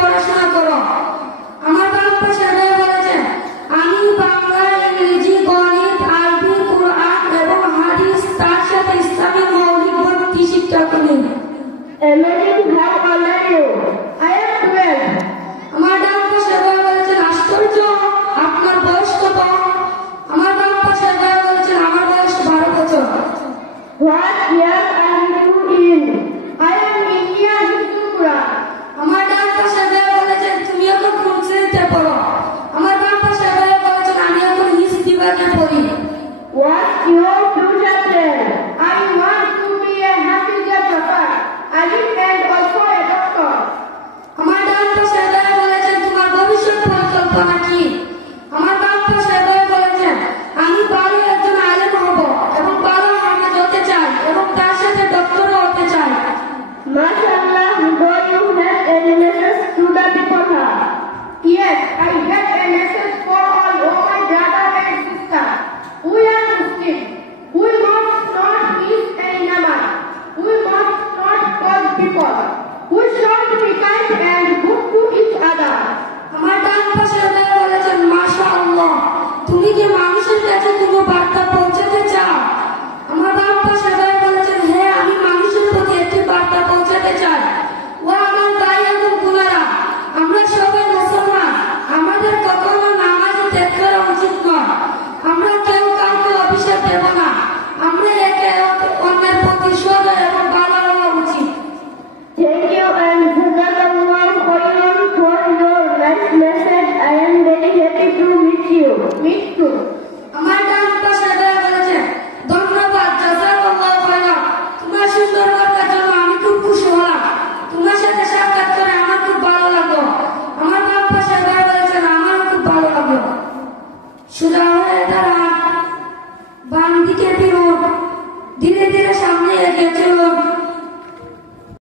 পড়াশোনা করো। আমার বাম পাশের ভাই বলেছে আমি বাংলা, ইংরেজি, গণিত, আরবি, কোরআন এবং হাদিস তার সাথে ইসলামের মৌলিক ভক্তি শিক্ষা করি। Amazing, how old are you? I am 12. আমার ডান পাশের ভাই বলেছেন আশ্চর্য, আপনার বয়স কত? আমার বাম পাশের ভাই বলেছেন আমার বয়স 12 বছর। What year are you in? I am in year Hizura. আমার ডান পাশের ভাই বলেছেন তুমি এখন কোন শ্রেণীতে পড়ো? আমার বাম পাশের ভাই বলেছেন আমি এখন হিজ বিভাগে পড়ি। What's your future plan? I want to be a Hafiza Papa. I and also a doctor. আমার ডান পাশের ভাই বলেছেন তোমার ভবিষ্যৎ পরিকল্পনা কি? আমার বাম পাশের ভাই বলেছেন আমি ভালো একজন আলেম হব এবং ভালো হাফেজ হতে চাই এবং তার সাথে ডক্টরও হতে চাই। MashaAllah, do you have any message to the people here? Yes, I have a message for all my brother and sister. We are Muslim. We must not miss any namaz. We must not cause people. We should be kind and good to each other. আমার ডান পাশের ভাই বলেছেন মাশাআল্লাহ, তুমি কি মানুষের কাছে কোনো বার্তা পৌঁছাতে চাও? আমার বাম পাশের ভাই বলেছেন হ্যাঁ, আমি মানুষের প্রতি একটি বার্তা পৌঁছাতে চাই। ও আমার ভাই এবং বোনেরা, আমরা সবাই মুসলমান, আমাদের কখনো নামাজ ত্যাগ করা উচিত নয়। আমরা কেউ কাউকে অভিশাপ দেব না। আমরা একে অন্যের প্রতি সদয় এবং ভালো হওয়া উচিত। Thank you and Jazakallah khairan for your nice message. I am very happy to meet you. Meet you. আমার ডান পাশের ভাই বলেছেন ধন্যবাদ, জাযাকাল্লাহু খাইরান। তোমার সুন্দর বার্তার জন্য আমি খুব খুশি হলাম। তোমার সাথে সাক্ষাৎ করে